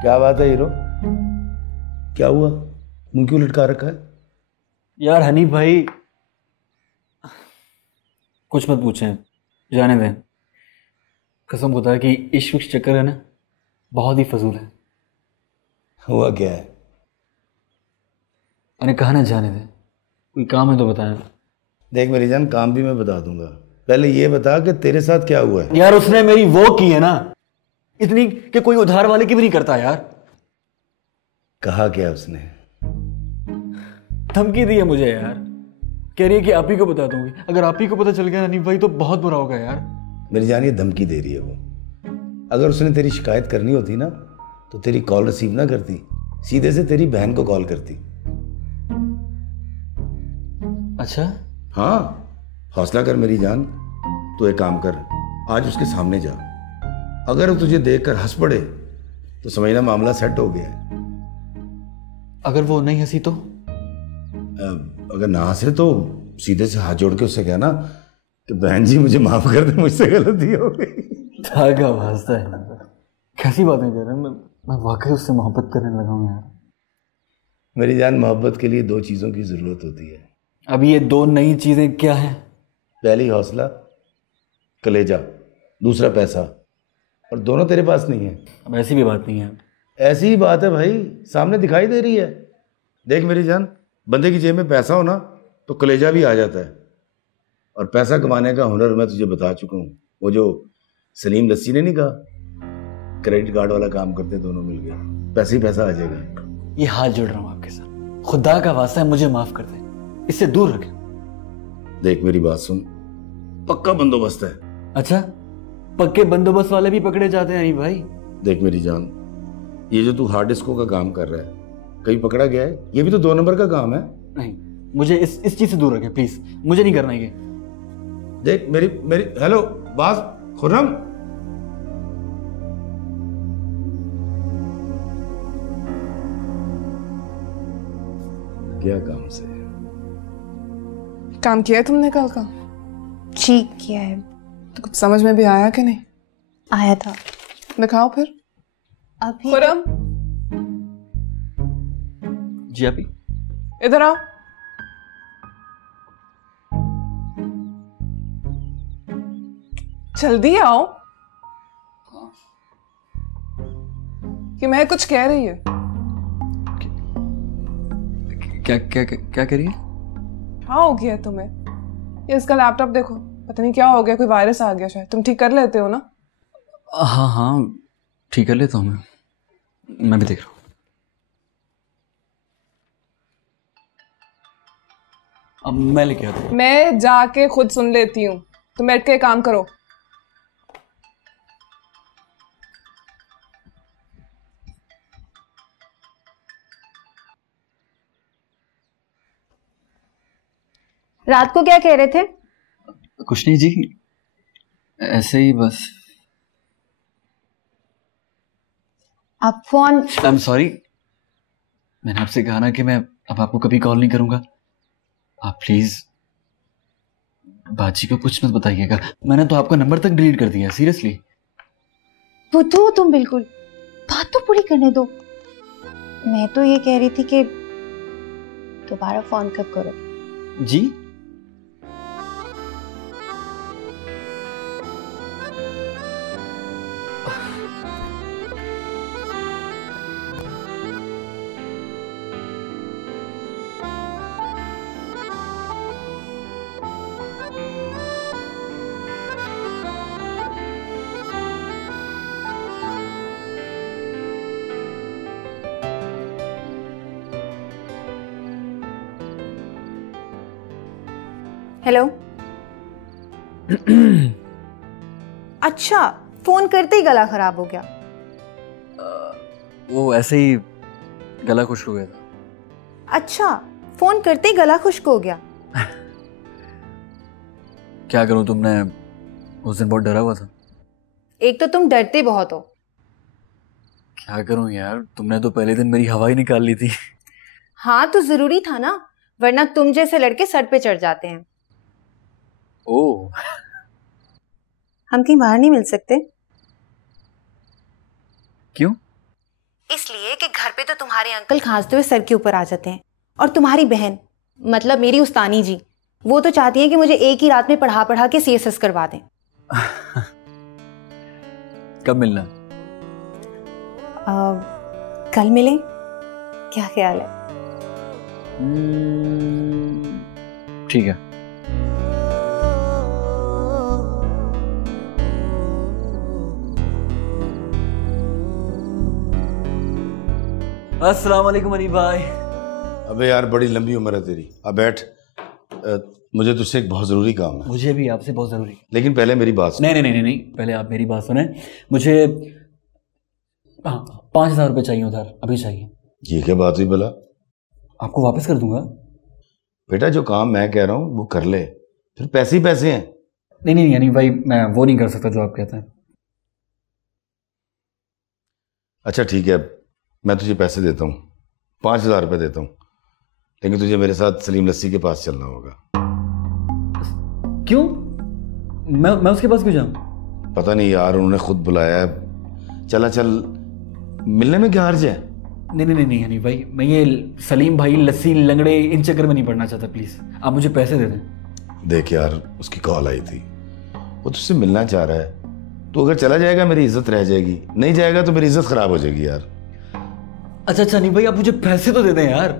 क्या बात है हीरो? क्या हुआ? मुंह क्यों लटका रखा है? यार हनीफ भाई, कुछ मत पूछें, जाने दें। कसम खुदा कि इश्क विश्क चक्कर है ना, बहुत ही फजूल है। हुआ क्या है? मैंने कहा ना जाने दें, कोई काम है तो बताएं। देख मेरी जान, काम भी मैं बता दूंगा, पहले ये बता कि तेरे साथ क्या हुआ है। यार उसने मेरी वो की है ना, इतनी कि कोई उधार वाले की भी नहीं करता यार। कहा क्या उसने? धमकी दी है मुझे यार, कह रही है कि आप ही को बता दूंगी। अगर आप ही को पता चल गया हनीफ भाई तो बहुत बुरा होगा यार। मेरी जान ये धमकी दे रही है वो। अगर उसने तेरी शिकायत करनी होती ना तो तेरी कॉल रिसीव ना करती, सीधे से तेरी बहन को कॉल करती। अच्छा? हाँ, हौसला कर मेरी जान। तू एक काम कर, आज उसके सामने जा। अगर वो तुझे देखकर हंस पड़े तो समझना मामला सेट हो गया है। अगर वो नहीं हंसी तो? अगर ना हंसे तो सीधे से हाथ जोड़ के उससे कहना कि बहन जी मुझे माफ कर दे, मुझसे गलती हो गई। धागा वास्ता है। कैसी बातें कर रहे हैं? मैं वाकई उससे मोहब्बत करने लगा हूँ यार। मेरी जान, मोहब्बत के लिए दो चीज़ों की ज़रूरत होती है। अभी ये दो नई चीजें क्या हैं? पहली हौसला, कलेजा। दूसरा पैसा। और दोनों तेरे पास नहीं है। अब ऐसी भी बात नहीं है। ऐसी ही बात है भाई, सामने दिखाई दे रही है। देख मेरी जान, बंदे की जेब में पैसा हो ना तो कलेजा भी आ जाता है। और पैसा कमाने का हुनर मैं तुझे बता चुका हूँ। वो जो सलीम लस्सी ने नहीं कहा, क्रेडिट कार्ड वाला काम करते दोनों मिलके, पैसे ही पैसा आ जाएगा। ये हाथ जोड़ रहा हूँ आपके साथ, खुदा का वास्ता है मुझे माफ कर दे, इससे दूर रखें। देख मेरी बात सुन, पक्का बंदोबस्त है। अच्छा, पक्के बंदोबस्त वाले भी पकड़े जाते हैं नहीं भाई? देख मेरी जान, ये जो तू हार्ड डिस्को का काम कर रहा है, कहीं पकड़ा गया है? ये भी तो 2 नंबर का काम है। नहीं, मुझे इस चीज से दूर रखें प्लीज, मुझे नहीं करना ये। देख मेरी मेरी हेलो बास, खुर्रम। क्या काम से? काम किया है तुमने कल का? जी किया है। तो कुछ समझ में भी आया कि नहीं? आया था। दिखाओ फिर। अभी खुर्रम, जी अभी? इधर आओ। जल्दी आओ कि मैं कुछ कह रही है। क्या क्या क्या कह रही है? हाँ, हो गया तुम्हें? ये इसका लैपटॉप देखो, पता नहीं क्या हो गया, कोई वायरस आ गया शायद। तुम ठीक कर लेते हो ना? हाँ हाँ, ठीक कर लेता हूँ मैं भी देख रहा हूँ। अब मैं लेके आता हूँ। मैं जाके खुद सुन लेती हूँ, तुम बैठ के काम करो। रात को क्या कह रहे थे? कुछ नहीं जी, ऐसे ही बस। आप फोन। आई एम सॉरी, मैंने आपसे कहा ना कि मैं अब आपको कभी कॉल नहीं करूंगा। आप प्लीज बाजी को कुछ मत बताइएगा। मैंने तो आपका नंबर तक डिलीट कर दिया, सीरियसली। बुद्धू हो तुम बिल्कुल, बात तो पूरी करने दो। मैं तो ये कह रही थी कि दोबारा फोन कब करोगे? जी? हेलो। अच्छा, फोन करते ही गला खराब हो गया? वो ऐसे ही गला खुश्क हो गया था। अच्छा, फोन करते ही गला खुश्क हो गया? क्या करूं, तुमने उस दिन बहुत डरा हुआ था। एक तो तुम डरते बहुत हो। क्या करूं यार, तुमने तो पहले दिन मेरी हवा ही निकाल ली थी। हाँ तो जरूरी था ना, वरना तुम जैसे लड़के सर पे चढ़ जाते हैं। ओह, हम कहीं बाहर नहीं मिल सकते? क्यों? इसलिए कि घर पे तो तुम्हारे अंकल खांसते हुए सर के ऊपर आ जाते हैं, और तुम्हारी बहन मतलब मेरी उस्तानी जी, वो तो चाहती है कि मुझे एक ही रात में पढ़ा पढ़ा के CSS करवा दें। कब मिलना? कल मिलें, क्या ख्याल है? ठीक है। अस्सलाम वालेकुम अली भाई। अबे यार बड़ी लंबी उम्र है तेरी, अब बैठ। मुझे तुझसे एक बहुत ज़रूरी काम है। मुझे भी आपसे बहुत ज़रूरी है। लेकिन पहले मेरी बात सुन। नहीं नहीं नहीं नहीं, पहले आप मेरी बात सुने। मुझे 5,000 रुपये चाहिए उधार, अभी चाहिए। ये क्या बात हुई भला? आपको वापस कर दूंगा। बेटा जो काम मैं कह रहा हूँ वो कर ले, फिर पैसे ही पैसे हैं। नहीं नहीं यानी भाई मैं वो नहीं कर सकता जो आप कहते हैं। अच्छा ठीक है, मैं तुझे पैसे देता हूँ, 5,000 रुपये देता हूँ, लेकिन तुझे मेरे साथ सलीम लस्सी के पास चलना होगा। क्यों? मैं उसके पास क्यों जाऊँ? पता नहीं यार, उन्होंने खुद बुलाया है। चला चल, मिलने में क्या हर्ज है? नहीं नहीं नहीं यानी भाई मैं ये सलीम भाई लस्सी लंगड़े इन चक्कर में नहीं पड़ना चाहता। प्लीज़ आप मुझे पैसे दे दें। देख यार उसकी कॉल आई थी, वो तुझसे मिलना चाह रहा है। तो अगर चला जाएगा मेरी इज्जत रह जाएगी, नहीं जाएगा तो मेरी इज्जत खराब हो जाएगी यार। अच्छा नहीं भाई आप मुझे पैसे तो दे दें यार।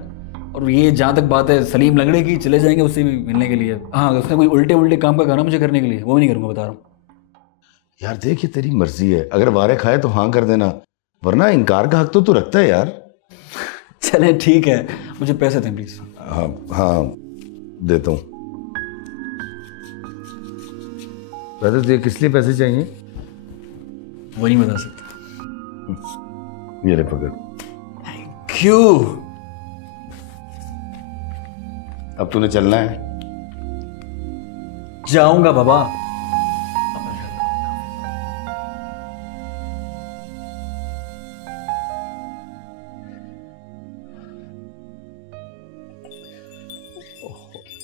और ये जहाँ तक बात है सलीम लंगड़े की, चले जाएंगे उससे मिलने के लिए। हाँ उसने कोई उल्टे का कहा ना मुझे करने के लिए, वो भी नहीं करूँगा, बता रहा हूँ। यार देख ये तेरी मर्जी है, अगर वारे खाए तो हाँ कर देना, वरना इनकार का हक तो तू रखता है यार। चले ठीक है, मुझे पैसे दें प्लीज। हाँ देता हूँ। वैसे तुझे किस लिए पैसे चाहिए? वो नहीं बता सकता। ये ले पकड़। क्यों? अब तूने चलना है? जाऊंगा बाबा।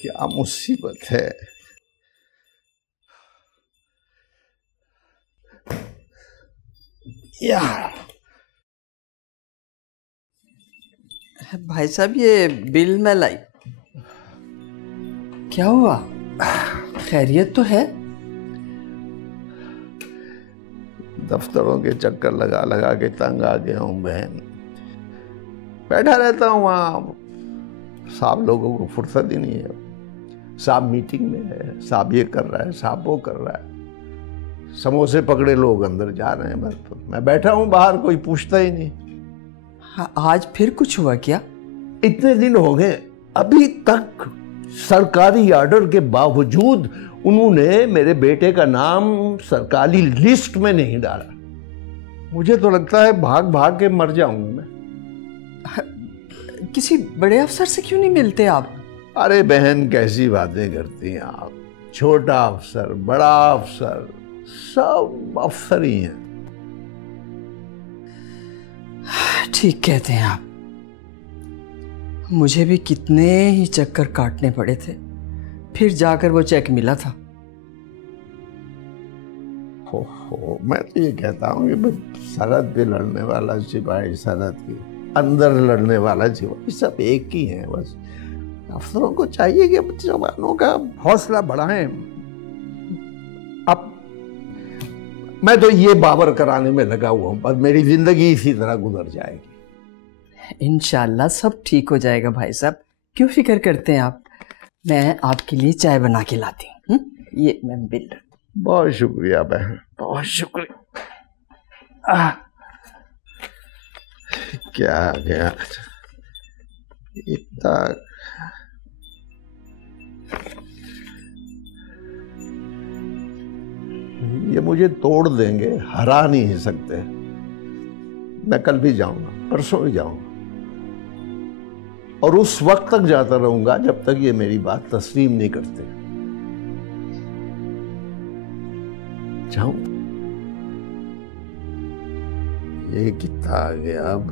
क्या मुसीबत है। यार भाई साहब ये बिल मैं लाई। क्या हुआ? खैरियत तो है? दफ्तरों के चक्कर लगा लगा के तंग आ गया हूँ बहन। बैठा रहता हूँ वहाँ, साहब लोगों को फुर्सत ही नहीं है। साहब मीटिंग में है, साहब ये कर रहा है, साहब वो कर रहा है। समोसे पकड़े लोग अंदर जा रहे हैं, बस मैं बैठा हूँ बाहर, कोई पूछता ही नहीं। हाँ, आज फिर कुछ हुआ क्या? इतने दिन हो गए, अभी तक सरकारी ऑर्डर के बावजूद उन्होंने मेरे बेटे का नाम सरकारी लिस्ट में नहीं डाला। मुझे तो लगता है भाग भाग के मर जाऊंगा मैं। किसी बड़े अफसर से क्यों नहीं मिलते आप? अरे बहन कैसी बातें करती हैं आप। छोटा अफसर, बड़ा अफसर, सब अफसर ही हैं। ठीक कहते हैं आप। मुझे भी कितने ही चक्कर काटने पड़े थे, फिर जाकर वो चेक मिला था। हो, मैं तो ये कहता हूँ कि सरहद पे लड़ने वाला सिपाही, सरहद की अंदर लड़ने वाला सिपाही, सब एक ही है। बस अफसरों को चाहिए कि जवानों का हौसला बढ़ाएं। अब मैं तो ये बाबर कराने में लगा हुआ हूँ, पर मेरी जिंदगी इसी तरह गुजर जाएगी। इंशाल्लाह सब ठीक हो जाएगा भाई साहब, क्यों फिक्र करते हैं आप। मैं आपके लिए चाय बना के लाती हूँ। ये मैं बिल। बहुत शुक्रिया बहन, बहुत शुक्रिया। क्या गया इतना। ये मुझे तोड़ देंगे, हरा नहीं सकते। मैं कल भी जाऊंगा, परसों भी जाऊंगा, और उस वक्त तक जाता रहूंगा जब तक ये मेरी बात तस्लीम नहीं करते। जाऊं? ये कितना आ गया अब।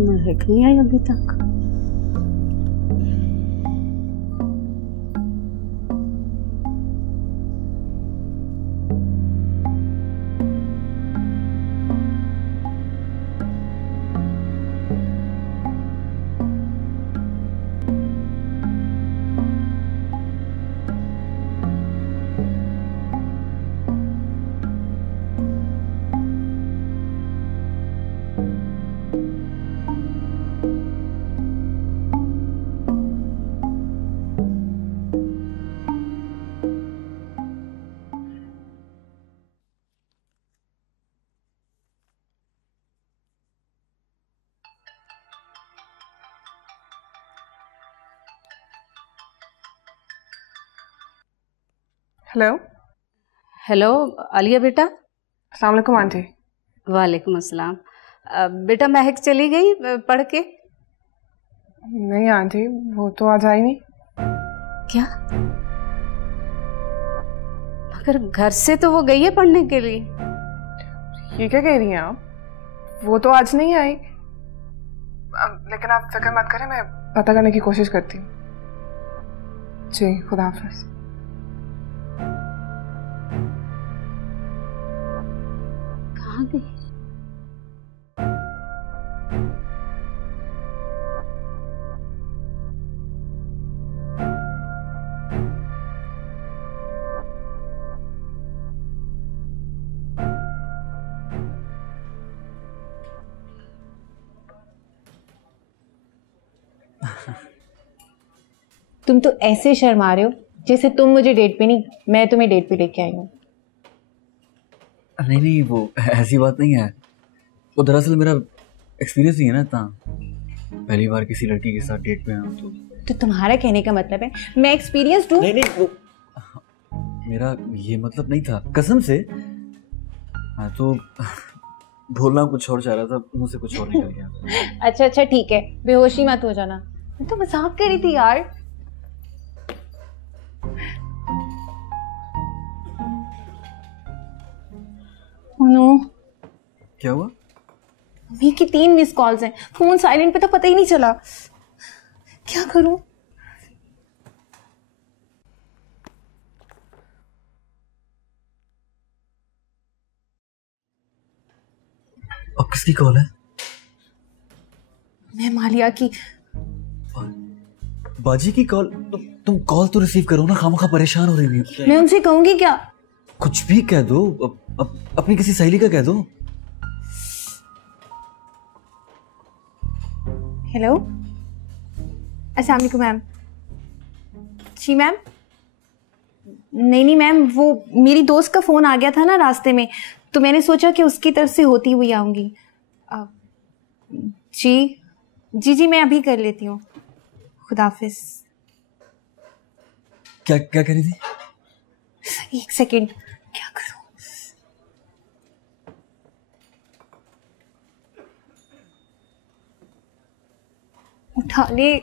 महक नहीं आई अभी तक। हेलो। हेलो आलिया बेटा। अस्सलाम वालेकुम आंटी। वालेकुम अस्सलाम। बेटा महक चली गई पढ़ के? नहीं आंटी, वो तो आज आई नहीं। क्या? मगर घर से तो वो गई है पढ़ने के लिए। ये क्या कह रही हैं आप? वो तो आज नहीं आई। लेकिन आप फिक्र मत करें, मैं पता करने की कोशिश करती हूँ। जी, खुदा हाफिज। कहाँ गई? तुम तो ऐसे शर्मा रहे हो जैसे तुम मुझे डेट पे नहीं, मैं तुम्हें डेट पे लेके आई हूँ। नहीं नहीं, वो ऐसी बात नहीं है। वो दरअसल मेरा एक्सपीरियंस नहीं है ना इतना, पहली बार किसी लड़की के साथ डेट पे आया हूँ तो तुम्हारा कहने का मतलब है मैं एक्सपीरियंस्ड हूँ? नहीं नहीं, वो मेरा ये मतलब नहीं था, कसम से। हाँ तो बोलना कुछ और चाह रहा था, मुंह से कुछ और निकल गया। अच्छा अच्छा ठीक है, बेहोशी मत हो जाना। मैं तो मजाक कर रही थी यार। नो, क्या हुआ? मम्मी की 3 मिस कॉल्स हैं, फोन साइलेंट पे तो पता ही नहीं चला। क्या करूं? अब किसकी कॉल है? मैं मालिया की। बाजी की कॉल? तुम कॉल तो रिसीव करो ना, खामखा परेशान हो रही है। मैं उनसे कहूंगी क्या? कुछ भी कह दो, अपनी किसी सहेली का कह दो। हेलो, अस्सलाम वालेकुम मैम। जी मैम। नहीं मैम, वो मेरी दोस्त का फोन आ गया था ना रास्ते में, तो मैंने सोचा कि उसकी तरफ से होती हुई आऊंगी। जी मैं अभी कर लेती हूँ। खुदाफिज। क्या कह रही थी? 1 सेकेंड, क्या करूं? उठा ले।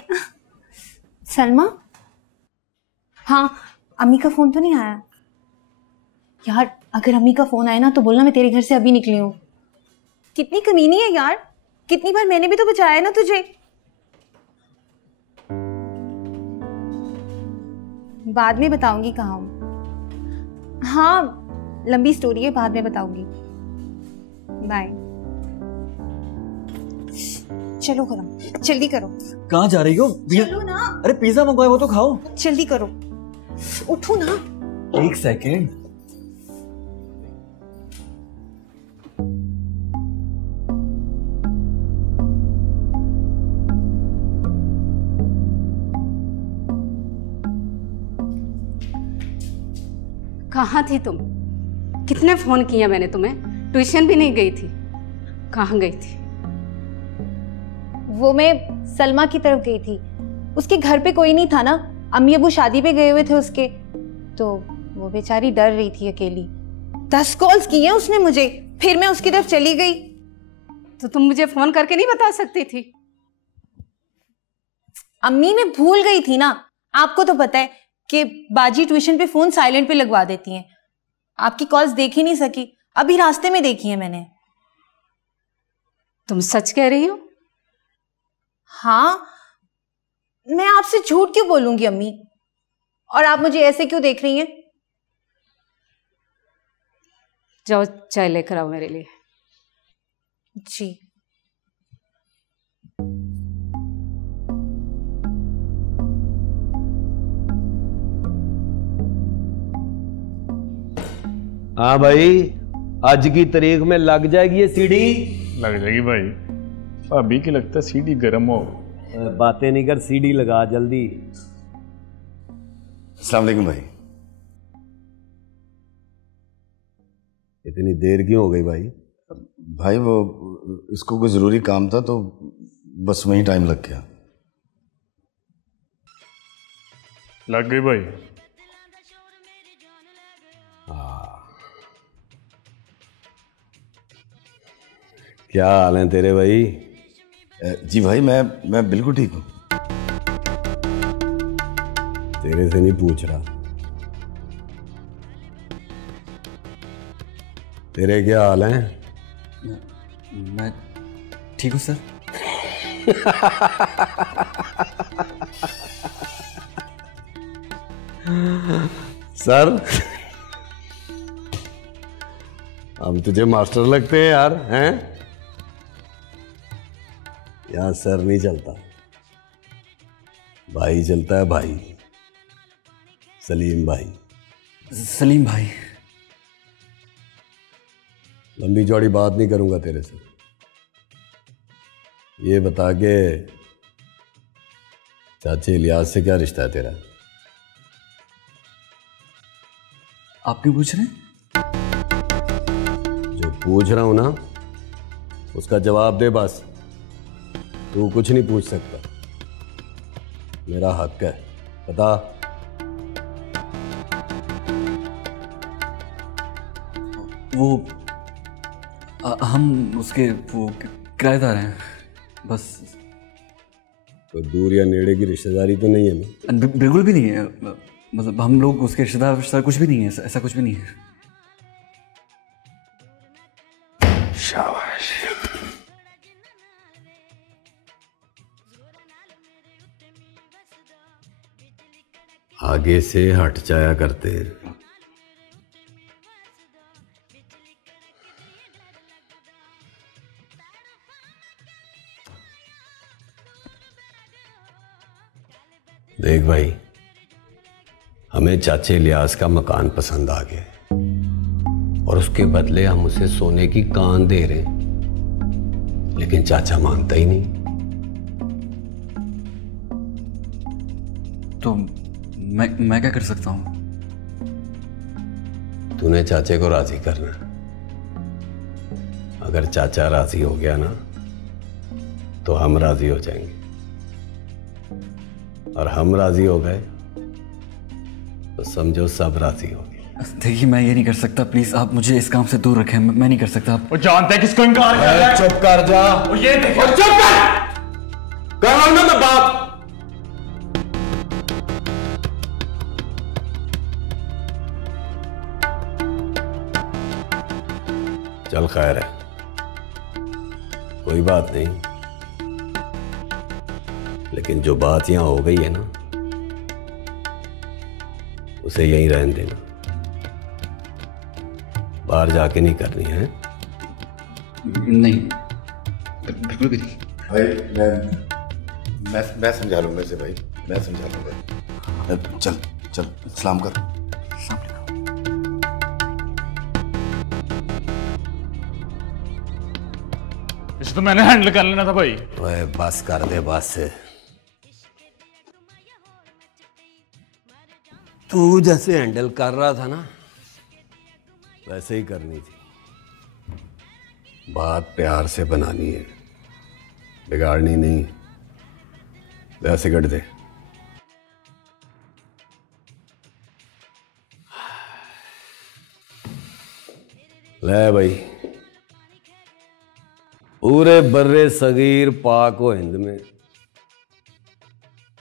सलमा? हाँ, अम्मी का फोन तो नहीं आया यार? अगर अम्मी का फोन आए ना तो बोलना मैं तेरे घर से अभी निकली हूँ। कितनी कमीनी है यार, कितनी बार मैंने भी तो बचाया ना तुझे। बाद में बताऊंगी कहाँ हूँ। हाँ, लंबी स्टोरी है, बाद में बताऊंगी। बाय। चलो करो, जल्दी करो। कहाँ जा रही हो? चलो ना। अरे पिज्जा मंगवाया, वो तो खाओ। जल्दी करो, उठो ना। 1 सेकेंड। कहाँ थी तुम? कितने फोन किया मैंने तुम्हें, ट्यूशन भी नहीं गई थी। कहाँ गई थी? वो मैं सलमा की तरफ गई थी, उसके घर पे कोई नहीं था ना, अम्मी अबू शादी पे गए हुए थे उसके, तो वो बेचारी डर रही थी अकेली। 10 कॉल्स किए उसने मुझे, फिर मैं उसकी तरफ चली गई। तो तुम मुझे फोन करके नहीं बता सकती थी? अम्मी मैं भूल गई थी ना, आपको तो पता है कि बाजी ट्यूशन पे फोन साइलेंट पे लगवा देती हैं। आपकी कॉल्स देख ही नहीं सकी, अभी रास्ते में देखी है मैंने। तुम सच कह रही हो? हाँ, मैं आपसे झूठ क्यों बोलूंगी अम्मी? और आप मुझे ऐसे क्यों देख रही हैं? जाओ चाय लेकर आओ मेरे लिए। जी। हाँ भाई, आज की तारीख में लग जाएगी ये सीढ़ी। लग जाएगी भाई। भाभी की लगता है सीढ़ी गर्म हो। बातें नहीं कर, सीढ़ी लगा जल्दी। अस्सलाम वालेकुम भाई। इतनी देर क्यों हो गई भाई? भाई वो इसको कोई ज़रूरी काम था तो बस वहीं टाइम लग गया। लग गई भाई। क्या हाल है तेरे भाई? जी भाई मैं बिल्कुल ठीक हूँ। तेरे से नहीं पूछ रहा, तेरे क्या हाल हैं? मैं ठीक हूँ सर। सर, हम तुझे मास्टर लगते हैं यार, हैं? यहाँ सर नहीं चलता, भाई चलता है, भाई। सलीम भाई। सलीम भाई। लंबी चौड़ी बात नहीं करूंगा तेरे से। ये बता के चाचे इलियास से क्या रिश्ता है तेरा? आप क्यों पूछ रहे हैं? जो पूछ रहा हूं ना उसका जवाब दे बस। तू कुछ नहीं पूछ सकता, मेरा हक है। बता। वो हम उसके वो किराएदार हैं बस। कोई दूर या नेड़े की रिश्तेदारी तो नहीं है ना? बिल्कुल भी नहीं है। मतलब हम लोग उसके रिश्तेदार कुछ भी नहीं है, ऐसा कुछ भी नहीं है। शाबाश। आगे से हट जाया करते हैं। देख भाई, हमें चाचे इलियास का मकान पसंद आ गया और उसके बदले हम उसे सोने की कान दे रहे हैं, लेकिन चाचा मानता ही नहीं। तो मैं क्या कर सकता हूँ? तूने चाचे को राजी करना है। अगर चाचा राजी हो गया ना तो हम राजी हो जाएंगे, और हम राजी हो गए तो समझो सब राजी हो गए। देखिए, मैं ये नहीं कर सकता। प्लीज आप मुझे इस काम से दूर रखें। मैं नहीं कर सकता। वो जानते हैं किसको इनकार कर रहा है। चुप कर जा। और ये देखो, और चुप कर रहा हूं ना मैं बाप। चल खैर है, कोई बात नहीं, लेकिन जो बात यहां हो गई है ना उसे यहीं रहने देना, बाहर जाके नहीं करनी है। नहीं, बिल्कुल भी नहीं। भाई मैं समझा लूंगा इसे भाई, मैं समझा लूंगा। चल चल सलाम कर। इसे तो मैंने हैंडल कर लेना था भाई। ओए बस कर दे बस। तू जैसे हैंडल कर रहा था ना वैसे ही करनी थी। बात प्यार से बनानी है, बिगाड़नी नहीं। ले सिगरेट दे। ले भाई, पूरे बर्रे सगीर पाक व हिंद में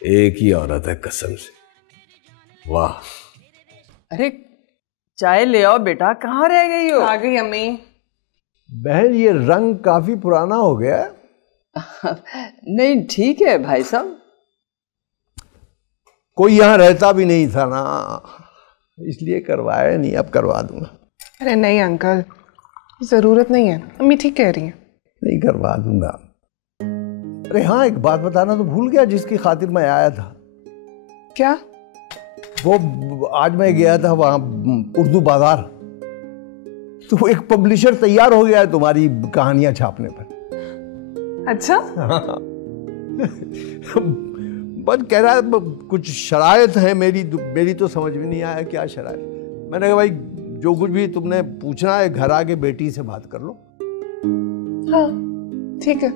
एक ही औरत है कसम से। वाह। अरे चाय ले आओ बेटा, कहाँ रह गई हो? आ गई अम्मी। बहन ये रंग काफी पुराना हो गया है। नहीं ठीक है भाई साहब। कोई यहाँ रहता भी नहीं था ना, इसलिए करवाया नहीं, अब करवा दूंगा। अरे नहीं अंकल, जरूरत नहीं है, अम्मी ठीक कह रही है। नहीं, करवा दूंगा। अरे हाँ, एक बात बताना तो भूल गया, जिसकी खातिर मैं आया था। क्या? वो आज मैं गया था वहां उर्दू बाजार, तो एक पब्लिशर तैयार हो गया है तुम्हारी कहानियां छापने पर। अच्छा। बस कह रहा है कुछ शरायत है, मेरी तो समझ में नहीं आया क्या शरायत। मैंने कहा भाई जो कुछ भी तुमने पूछना है घर आके बेटी से बात कर लो। हाँ ठीक है।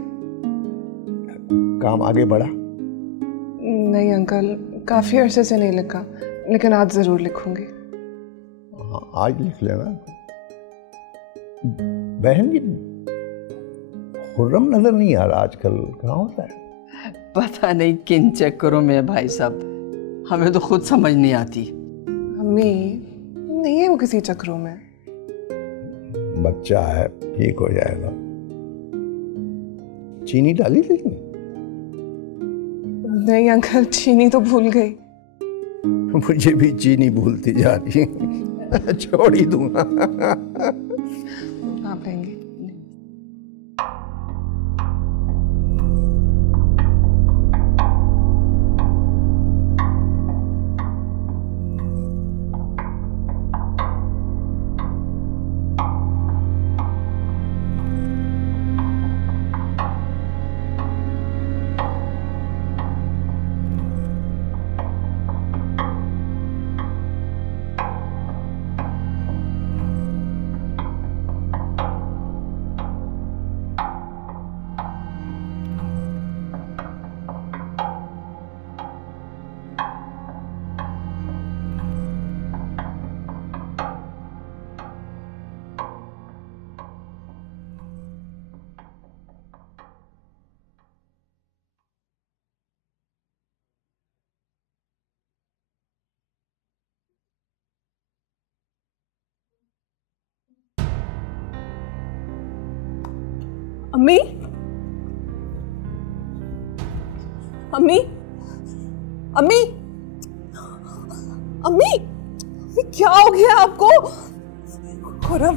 काम आगे बढ़ा? नहीं अंकल, काफी अरसे से नहीं लिखा, लेकिन आज जरूर लिखूंगी। हाँ, आज लिख लेना। बहन जी, खुर्रम नजर नहीं आ रहा आजकल, कहाँ होता है? पता नहीं किन चक्करों में भाई साहब, हमें तो खुद समझ नहीं आती। अम्मी नहीं है वो किसी चक्रों में। बच्चा है, ठीक हो जाएगा। चीनी डाली थी? नहीं अंकल, चीनी तो भूल गई। मुझे भी चीनी भूलती जा रही है। छोड़ ही दूंगा। आप लेंगे? अम्मी, अम्मी, अम्मी, अम्मी, क्या हो गया आपको? खुर्रम,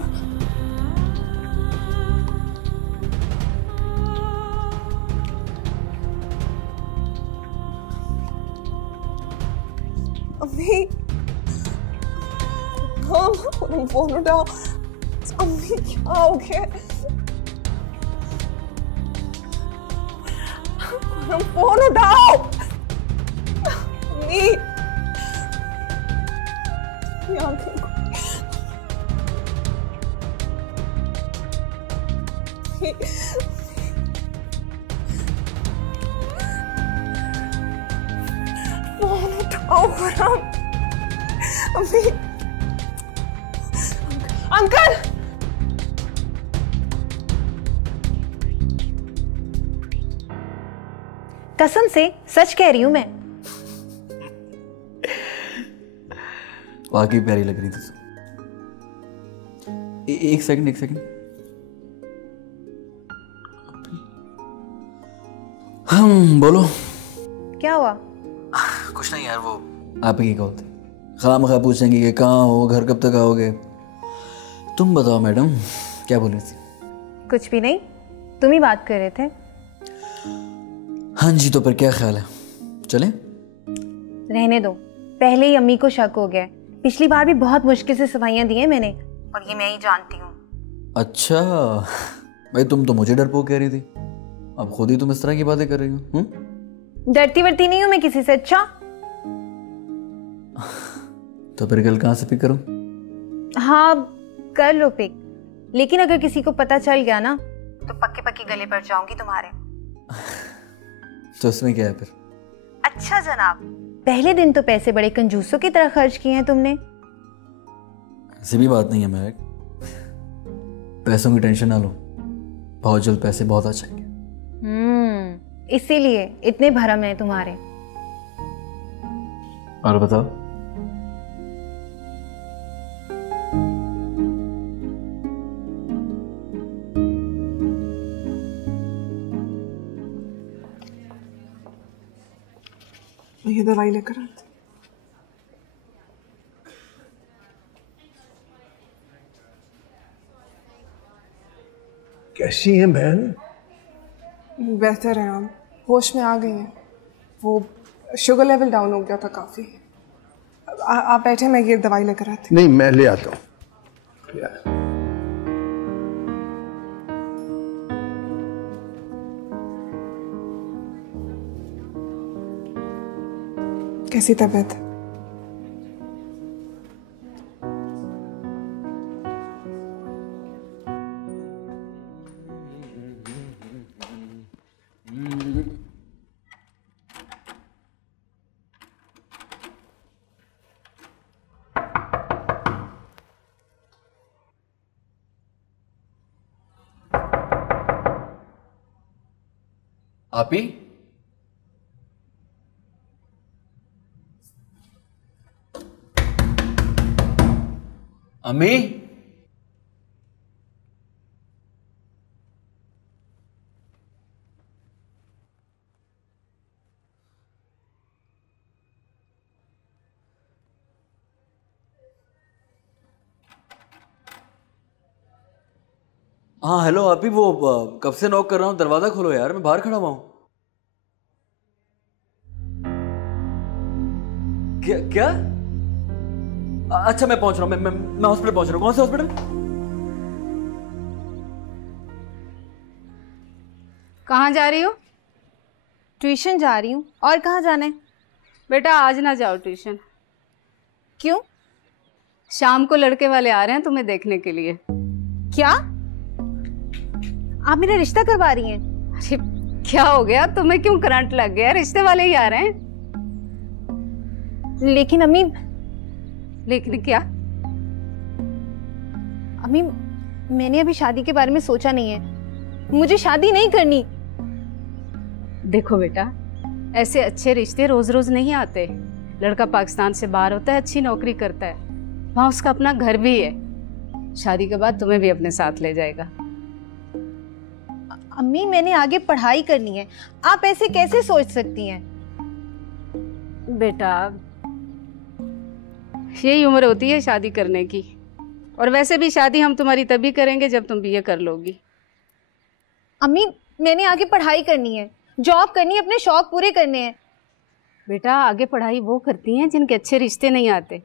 अम्मी, हाँ खुर्रम फोन उठाओ। अम्मी क्या हो गया? फोन उठाओ। अम्मी, फोन उठाओ खुर्रम। अम्मी, अंकल, कसम से सच कह रही हूं मैं। वाकई प्यारी लग रही थी तू। एक सेकंड, एक सेकंड। बोलो। क्या हुआ? कुछ नहीं यार, वो आप ही कॉल थे। खामखा पूछेंगे कि कहाँ हो, घर कब तक आओगे। तुम बताओ मैडम, क्या बोल रही थी? कुछ भी नहीं, तुम ही बात कर रहे थे। हाँ जी, तो पर क्या ख्याल है, चलें? रहने दो, पहले ही अम्मी को शक हो गया। पिछली बार भी बहुत मुश्किल से सफाइयाँ दी हैं मैंने, और ये मैं ही जानती हूँ। अच्छा भाई, तुम तो मुझे डरपोक कह रही थी, अब खुद ही तुम इस तरह की बातें कर रही हो। डरती वरती नहीं हूँ मैं किसी से। अच्छा तो फिर कल कहाँ से पिक करूँ? हाँ कर लो पिक, लेकिन अगर किसी को पता चल गया ना तो पक्के पक्के गले पड़ जाऊंगी तुम्हारे। तो इसमें क्या है फिर? अच्छा जनाब, पहले दिन तो पैसे बड़े कंजूसों की तरह खर्च किए हैं तुमने। ऐसी भी बात नहीं है महक, पैसों की टेंशन ना लो, बहुत जल्द पैसे बहुत आ जाएंगे। इसीलिए इतने भरम हैं तुम्हारे। और बताओ। दवाई लेकर आती। कैसी हैं बहन? बेहतर है आप, होश में आ गई हैं। वो शुगर लेवल डाउन हो गया था काफ़ी। आप बैठे, मैं ये दवाई लेकर आती। नहीं, मैं ले आता हूँ। कैसी तबीयत है? आपी, अम्मी, हाँ हेलो आपी, वो कब से नॉक कर रहा हूँ, दरवाजा खोलो यार, मैं बाहर खड़ा हुआ हूँ। क्या? अच्छा मैं पहुंच रहा हूँ, मैं हॉस्पिटल पहुंच रहा हूँ। कौन सा हॉस्पिटल? कहाँ जा रही हो? ट्यूशन जा रही हूँ। और कहाँ जाना है? बेटा आज ना जाओ ट्यूशन। क्यों? शाम को लड़के वाले आ रहे हैं तुम्हें देखने के लिए। क्या आप मेरा रिश्ता करवा रही हैं? अरे क्या हो गया, तुम्हें क्यों करंट लग गया? रिश्ते वाले ही आ रहे हैं। लेकिन अम्मी। लेकिन क्या? अम्मी मैंने अभी शादी के बारे में सोचा नहीं है, मुझे शादी नहीं करनी। देखो बेटा, ऐसे अच्छे रिश्ते रोज रोज नहीं आते। लड़का पाकिस्तान से बाहर होता है, अच्छी नौकरी करता है, वहां उसका अपना घर भी है, शादी के बाद तुम्हें भी अपने साथ ले जाएगा। अम्मी मैंने आगे पढ़ाई करनी है, आप ऐसे कैसे सोच सकती हैं? बेटा यही उम्र होती है शादी करने की, और वैसे भी शादी हम तुम्हारी तभी करेंगे जब तुम बीए कर लोगी। अम्मी मैंने आगे पढ़ाई करनी है, जॉब करनी है, अपने शौक पूरे करने हैं। बेटा आगे पढ़ाई वो करती हैं जिनके अच्छे रिश्ते नहीं आते।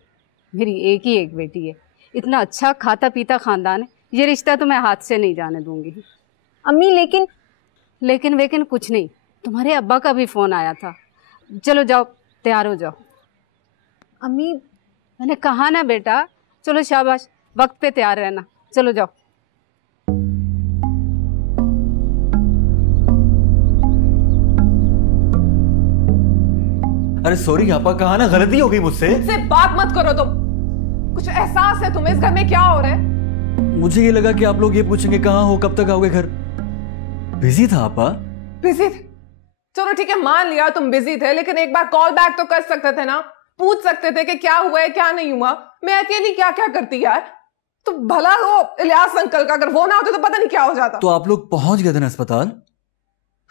मेरी एक ही एक बेटी है, इतना अच्छा खाता पीता खानदान है, ये रिश्ता तो मैं हाथ से नहीं जाने दूंगी। अम्मी लेकिन वेकिन कुछ नहीं, तुम्हारे अब्बा का भी फोन आया था। चलो जाओ तैयार हो जाओ। अम्मी मैंने कहा ना बेटा, चलो शाबाश, वक्त पे तैयार रहना, चलो जाओ। अरे सॉरी आपा, कहा ना गलती हो गई मुझसे। मुझसे बात मत करो तुम। कुछ एहसास है तुम्हें इस घर में क्या हो रहा है? मुझे ये लगा कि आप लोग ये पूछेंगे कहाँ हो, कब तक आओगे घर। बिजी था आपा। बिजी थे? चलो ठीक है, मान लिया तुम बिजी थे, लेकिन एक बार कॉल बैक तो कर सकते थे ना, पूछ सकते थे कि क्या हुआ है क्या नहीं हुआ। मैं अकेली क्या क्या करती यार। तो भला वो इलियास अंकल का, अगर वो ना होते तो पता नहीं क्या हो जाता। तो आप लोग पहुंच गए थे ना अस्पताल,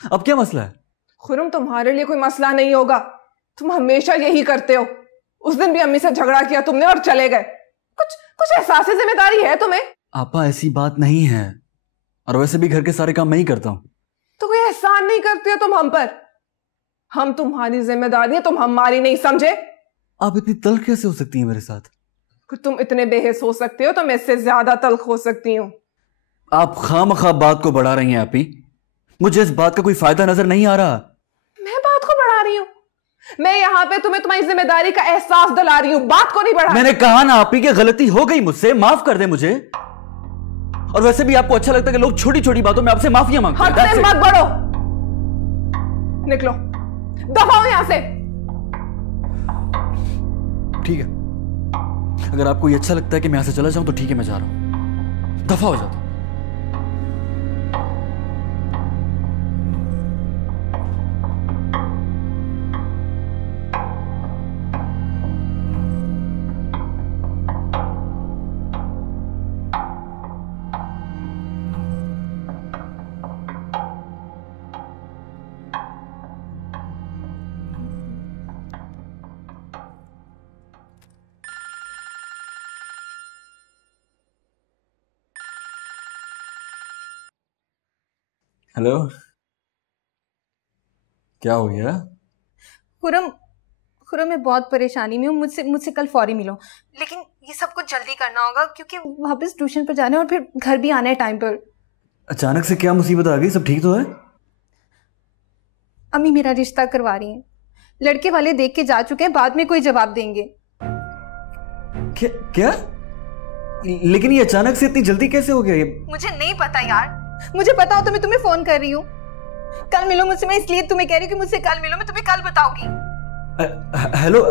अब क्या मसला है? खुरम तुम्हारे लिए कोई मसला नहीं होगा, तुम हमेशा यही करते हो। उस दिन भी अम्मी से झगड़ा किया तुमने और चले गए। कुछ एहसास जिम्मेदारी है तुम्हें? आपा ऐसी बात नहीं है, और वैसे भी घर के सारे काम मैं ही करता हूं। तो कोई एहसान नहीं करती हो तुम हम पर? हम तुम्हारी जिम्मेदारी है, तुम हमारी नहीं, समझे? आप इतनी तल्ख कैसे हो सकती हैं मेरे साथ? तुम इतने बेहिस हो सकते हो तो मैं इससे ज्यादा तल्ख हो सकती हूँ। आप खामखा बात को बढ़ा रही हैं आपी, मुझे इस बात का कोई फायदा नजर नहीं आ रहा। मैं बात को बढ़ा रही हूँ? मैं यहाँ पे तुम्हें तुम्हारी जिम्मेदारी का एहसास दिला रही हूँ, बात को नहीं बढ़ा। मैंने कहा ना आपी कि गलती हो गई मुझसे, माफ कर दे मुझे। और वैसे भी आपको अच्छा लगता है कि लोग छोटी छोटी बातों में आपसे माफिया मांगते हैं। हद से मत बढ़ो, निकलो, दफा हो यहां से। ठीक है, अगर आपको ये अच्छा लगता है कि मैं यहां से चला जाऊं तो ठीक है, मैं जा रहा हूं, दफा हो जाता हूं। हेलो, क्या हो गया? खुरम खुरम मैं बहुत परेशानी में हूँ। मुझसे कल फौरी मिलो, लेकिन ये सब कुछ जल्दी करना होगा क्योंकि वापस ट्यूशन पर जाना है और फिर घर भी आना है टाइम पर। अचानक से क्या मुसीबत आ गई? सब ठीक तो है? अम्मी मेरा रिश्ता करवा रही हैं। लड़के वाले देख के जा चुके हैं, बाद में कोई जवाब देंगे। क्या? लेकिन ये अचानक से इतनी जल्दी कैसे हो गया ये? मुझे नहीं पता यार, मुझे पता हो तो मैं तुम्हें फोन कर रही हूँ। कल मिलो मुझसे, मैं इसलिए तुम्हें कह रही हूँ कि मुझसे कल मिलो, मैं तुम्हें कल बताऊंगी। हेलो,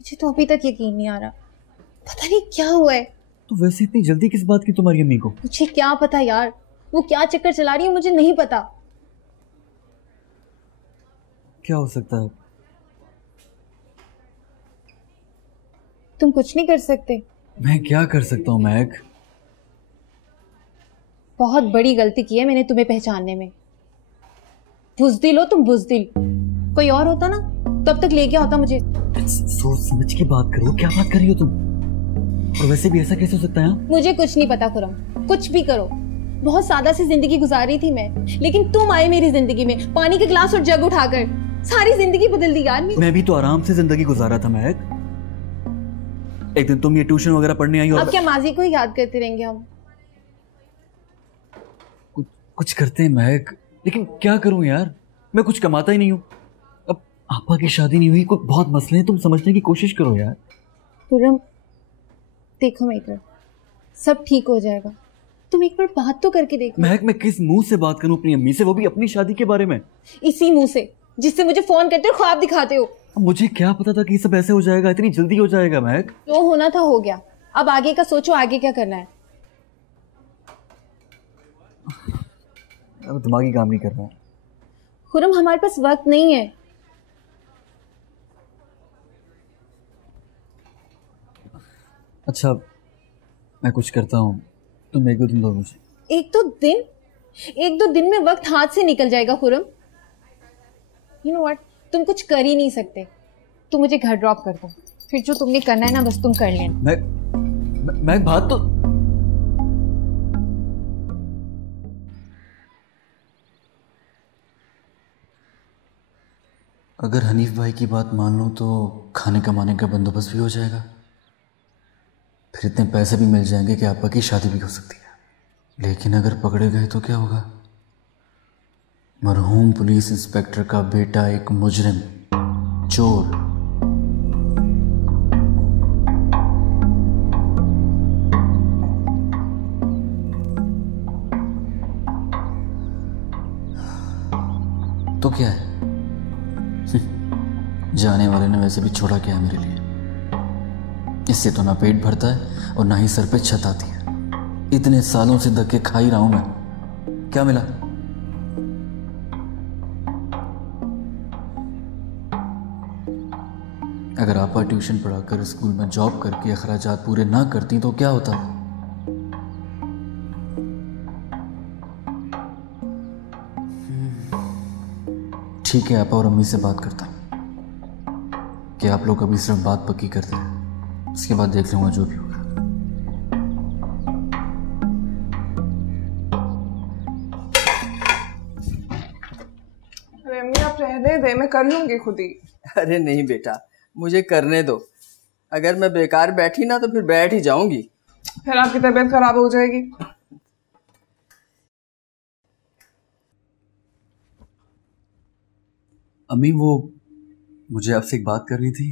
मुझे तो अभी तक यकीन नहीं आ रहा, पता नहीं क्या हुआ है। तो वैसे इतनी जल्दी किस बात की तुम्हारी अम्मी को? मुझे क्या पता यार, वो क्या चक्कर चला रही है मुझे नहीं पता। क्या हो सकता है? तुम कुछ नहीं कर सकते? मैं क्या कर सकता हूँ महक? बहुत बड़ी गलती की है मैंने तुम्हें पहचानने में। बुज़दिल हो तुम, बुज़दिल। कोई और होता ना तब तक ले गया होता मुझे। सोच समझ के बात करो, क्या बात कर रही हो तुम? और वैसे भी ऐसा कैसे हो सकता है? मुझे कुछ नहीं पता खुरम, कुछ भी करो। बहुत सादा सी जिंदगी गुजार रही थी मैं, लेकिन तुम आए मेरी जिंदगी में पानी के गिलास और जग उठाकर, सारी जिंदगी बदल दी यार। मैं भी तो आराम से जिंदगी गुजारा था महक। एक दिन तुम ये ट्यूशन वगैरह पढ़ने आई और अब क्या माजी को ही याद करते रहेंगे हम? कुछ करते हैं महक, लेकिन क्या करूं यार, मैं कुछ कमाता ही नहीं हूँ। अब आपा की शादी नहीं हुई, कुछ बहुत मसले हैं, तुम समझने की कोशिश करो यार। खुरम देखो मेकर, सब ठीक हो जाएगा, तुम एक बार बात तो करके देखो। महक मैं किस मुंह से बात करूं अपनी अम्मी से, वो भी अपनी शादी के बारे में? इसी मुंह से जिससे मुझे फोन करते हो ख्वाब दिखाते हो। मुझे क्या पता था कि ये सब ऐसे हो जाएगा, इतनी जल्दी हो जाएगा महक। जो होना था हो गया, अब आगे का सोचो, आगे क्या करना है। अब दिमागी काम नहीं कर रहा। खुरम हमारे पास वक्त नहीं है। अच्छा मैं कुछ करता हूँ, तुम एक दो दिन दो मुझे। एक दो दिन में वक्त हाथ से निकल जाएगा खुरम। यू नो व्हाट, तुम कुछ कर ही नहीं सकते। तुम मुझे घर ड्रॉप कर दो, फिर जो तुमने करना है ना बस तुम कर लेना। मैं बात तो अगर हनीफ भाई की बात मान लूं तो खाने कमाने का बंदोबस्त भी हो जाएगा, फिर इतने पैसे भी मिल जाएंगे कि आपा की शादी भी हो सकती है। लेकिन अगर पकड़े गए तो क्या होगा? मरहूम पुलिस इंस्पेक्टर का बेटा एक मुजरिम, चोर। तो क्या है, जाने वाले ने वैसे भी छोड़ा क्या है मेरे लिए? इससे तो ना पेट भरता है और ना ही सर पे छत आती है। इतने सालों से धक्के खा ही रहा हूं मैं, क्या मिला? अगर आपा ट्यूशन पढ़ाकर स्कूल में जॉब करके अखराजात पूरे ना करती तो क्या होता? ठीक है, आपा और अम्मी से बात करता हूं कि आप लोग अभी सिर्फ बात पक्की करते हैं, उसके बाद देख लूंगा जो भी होगा। अरे अम्मी आप रहने दे, मैं कर लूंगी खुद ही। अरे नहीं बेटा, मुझे करने दो। अगर मैं बेकार बैठी ना तो फिर बैठ ही जाऊंगी। फिर आपकी तबीयत खराब हो जाएगी। अम्मी वो मुझे आपसे एक बात करनी थी।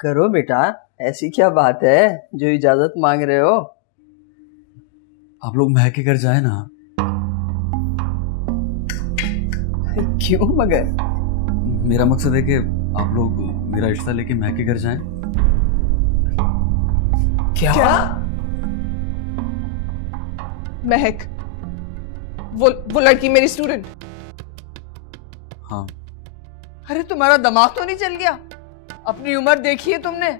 करो बेटा, ऐसी क्या बात है जो इजाजत मांग रहे हो? आप लोग महक के घर जाए ना। क्यों मगर? मेरा मकसद है कि आप लोग मेरा रिश्ता लेके महक के घर जाएं। क्या? महक, वो लड़की मेरी स्टूडेंट? हाँ। अरे तुम्हारा दिमाग तो नहीं चल गया? अपनी उम्र देखी है तुमने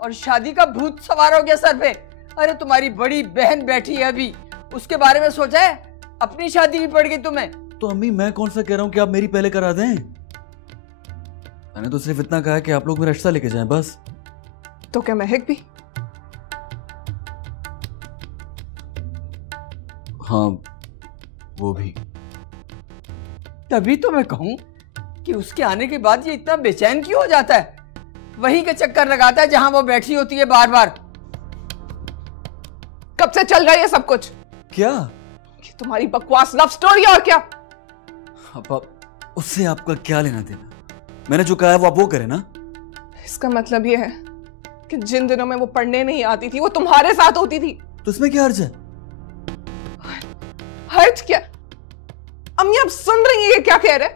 और शादी का भूत सवार हो गया सर पे। अरे तुम्हारी बड़ी बहन बैठी है अभी, उसके बारे में सोचा है? अपनी शादी भी पड़ गई तुम्हें। तो अम्मी मैं कौन सा कह रहा हूँ कि आप मेरी पहले करा दें। मैंने तो सिर्फ इतना कहा कि आप लोग मेरा रिश्ता लेके जाएं बस। तो क्या महक भी? हाँ वो भी। तभी तो मैं कहूं कि उसके आने के बाद ये इतना बेचैन क्यों हो जाता है? वहीं के चक्कर लगाता है जहां वो बैठी होती है बार बार। कब से चल रहा है ये सब कुछ? क्या? ये तुम्हारी बकवास लव स्टोरी और क्या? अब उससे आपका क्या लेना देना? मैंने जो कहा है वो आप वो करें ना। इसका मतलब ये है कि जिन दिनों में वो पढ़ने नहीं आती थी वो तुम्हारे साथ होती थी। तो इसमें क्या हर्ज है? हर्ज क्या? अम्मी आप सुन रही हैं ये क्या कह रहे?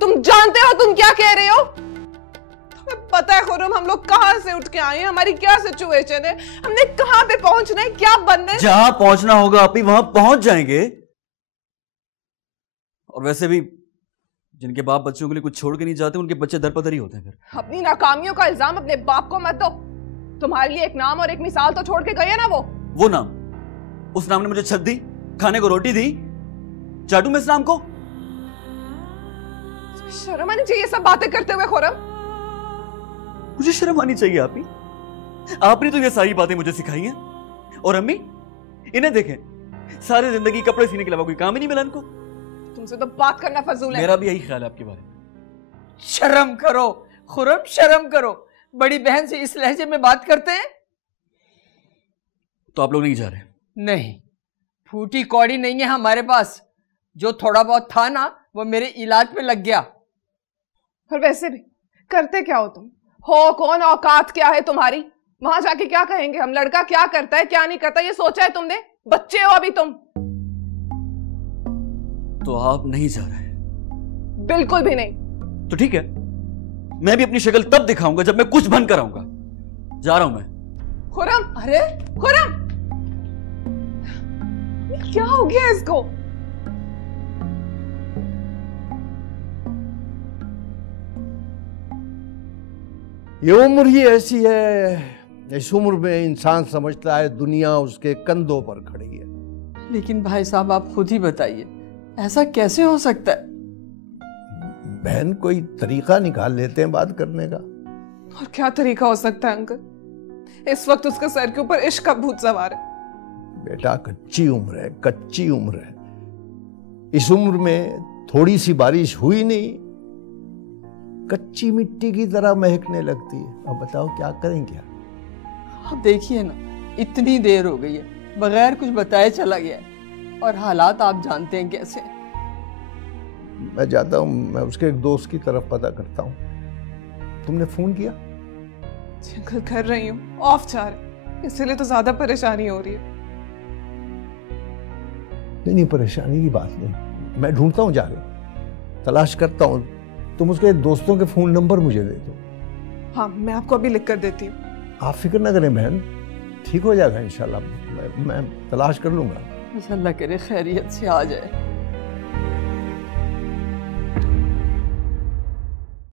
तुम जानते हो तुम क्या कह रहे हो? तुम्हें पता है खुर्रम हम लोग कहां से उठ के आए हैं, हमारी क्या सिचुएशन है, हमने कहां पे पहुंचना है, क्या बनना है? जहां पहुंचना होगा आप ही वहां पहुंच जाएंगे। और वैसे भी जिनके बाप बच्चों के लिए कुछ छोड़ के नहीं जाते उनके बच्चे दरपदर ही होते हैं। फिर अपनी नाकामियों का इल्जाम अपने बाप को मत दो। तुम्हारे लिए एक नाम और एक मिसाल तो छोड़ के गए ना वो नाम। उस नाम ने मुझे छत दी, खाने को रोटी दी, चाटू में इस नाम को? शर्म आनी चाहिए सब बातें करते हुए खुर्रम। मुझे शर्म आनी चाहिए आप ही? आपने तो ये सारी बातें मुझे सिखाई हैं। और अम्मी इन्हें देखें, सारी जिंदगी कपड़े सीने के अलावा कोई काम ही नहीं मिला इनको। तुमसे तो बात करना फजूल है। मेरा भी यही ख्याल है आपके बारे में। शर्म करो खुर्रम, शर्म करो। बड़ी बहन से इस लहजे में बात करते हैं? तो आप लोग नहीं जा रहे? नहीं, फूटी कौड़ी नहीं है हमारे पास। जो थोड़ा बहुत था ना वो मेरे इलाज में लग गया। और वैसे भी करते क्या हो तुम? हो कौन, औकात क्या है तुम्हारी? वहां जाके क्या कहेंगे हम? लड़का क्या करता है क्या नहीं करता ये सोचा है तुमने? बच्चे हो अभी तुम। तो आप नहीं जा रहे? बिल्कुल भी नहीं। तो ठीक है, मैं भी अपनी शक्ल तब दिखाऊंगा जब मैं कुछ बन कर आऊंगा। जा रहा हूं मैं। खुर्रम, अरे खुर्रम, क्या हो गया इसको? ये उम्र ही ऐसी है, इस उम्र में इंसान समझता है दुनिया उसके कंधों पर खड़ी है। लेकिन भाई साहब आप खुद ही बताइए, ऐसा कैसे हो सकता है? बहन कोई तरीका निकाल लेते हैं बात करने का। और क्या तरीका हो सकता है अंकल? इस वक्त उसके सर के ऊपर इश्क का भूत सवार है। बेटा कच्ची उम्र है, कच्ची उम्र है। इस उम्र में थोड़ी सी बारिश हुई नहीं, कच्ची मिट्टी की तरह महकने लगती है। अब बताओ क्या करें? क्या आप देखिए ना, इतनी देर हो गई है, बगैर कुछ बताए चला गया है। और हालात आप जानते हैं कैसे। मैं जाता हूँ, मैं उसके एक दोस्त की तरफ पता करता हूँ। तुमने फोन किया? अंकल कर रही हूँ, ऑफ जा रहे, इसलिए तो ज्यादा परेशानी हो रही है। नहीं, परेशानी की बात नहीं, मैं ढूंढता हूँ, जाके तलाश करता हूँ। तुम उसके दोस्तों के फोन नंबर मुझे दे दो। हाँ, मैं आपको अभी लिख कर देती हूँ। आप फिक्र ना करें बहन, ठीक हो जाएगा इंशाल्लाह। मैं तलाश कर लूंगा। अल्लाह करे खैरियत से आ जाए।